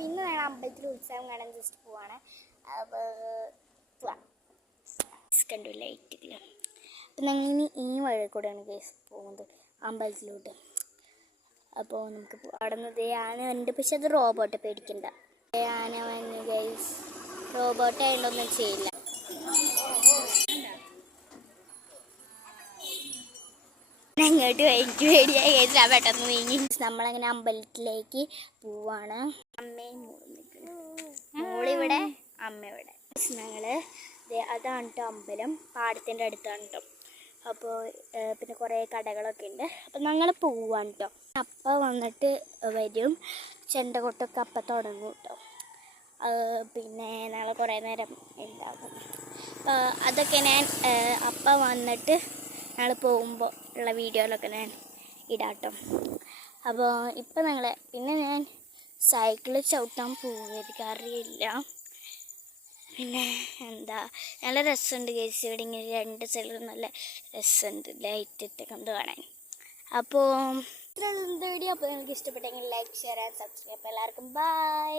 അപ്പോൾ ഇന്ന് ഞങ്ങൾ അമ്പലത്തിൽ ഉത്സവം കാണാൻ ജസ്റ്റ് പോവാണ്. അപ്പോൾ കണ്ടു ലൈറ്റില്ല. അപ്പം ഞങ്ങൾ ഇനി ഈ വഴി കൂടെയാണ് കേസ് പോകുന്നത് അമ്പലത്തിലോട്ട്. അപ്പോൾ നമുക്ക് അവിടെ നിന്ന് ആന ഉണ്ട്. പക്ഷെ അത് റോബോട്ട്, പേടിക്കണ്ട. ആന വന്ന് ഗൈസ്, റോബോട്ട് ആയതുകൊണ്ടൊന്നും ചെയ്യില്ല. അങ്ങോട്ട് എനിക്ക് പേടിയായി കഴിച്ചാൽ പെട്ടെന്ന് നീങ്ങി. നമ്മളങ്ങനെ അമ്പലത്തിലേക്ക് പോവാണ്. അമ്മയും മോളും നിൽക്കുന്നു. മോളിവിടെ, അമ്മ ഇവിടെ. ഞങ്ങള് അതാണ് കേട്ടോ അമ്പലം, പാടത്തിൻ്റെ അടുത്താണ് കേട്ടോ. അപ്പോൾ പിന്നെ കുറേ കടകളൊക്കെ ഉണ്ട്. അപ്പം ഞങ്ങൾ പോവാണ് കേട്ടോ. അപ്പം വന്നിട്ട് വരും, ചെണ്ടകൊട്ടൊക്കെ അപ്പം തുടങ്ങും കേട്ടോ. പിന്നെ ഞങ്ങൾ കുറേ നേരം ഉണ്ടാകും. അപ്പോൾ അതൊക്കെ ഞാൻ അപ്പം വന്നിട്ട് ഞങ്ങൾ പോകുമ്പോൾ ഉള്ള വീഡിയോയിലൊക്കെ ഞാൻ ഇടാം കേട്ടോ. അപ്പോൾ ഇപ്പം പിന്നെ ഞാൻ സൈക്കിള് ചവിട്ടാൻ പോകുന്നത് അറിയില്ല. പിന്നെ നല്ല രസമുണ്ട് കേസ്. ഇവിടെ ഇങ്ങനെ രണ്ട് സൈഡിലും നല്ല രസമുണ്ട് ലൈറ്റ് ഇട്ട് കണ്ട് കാണാൻ. അപ്പോൾ ഇത്രയുള്ള വീഡിയോ. അപ്പോൾ നിങ്ങൾക്ക് ഇഷ്ടപ്പെട്ടെങ്കിൽ ലൈക്ക്, ഷെയർ ആൻഡ് സബ്സ്ക്രൈബ്. എല്ലാവർക്കും ബൈ.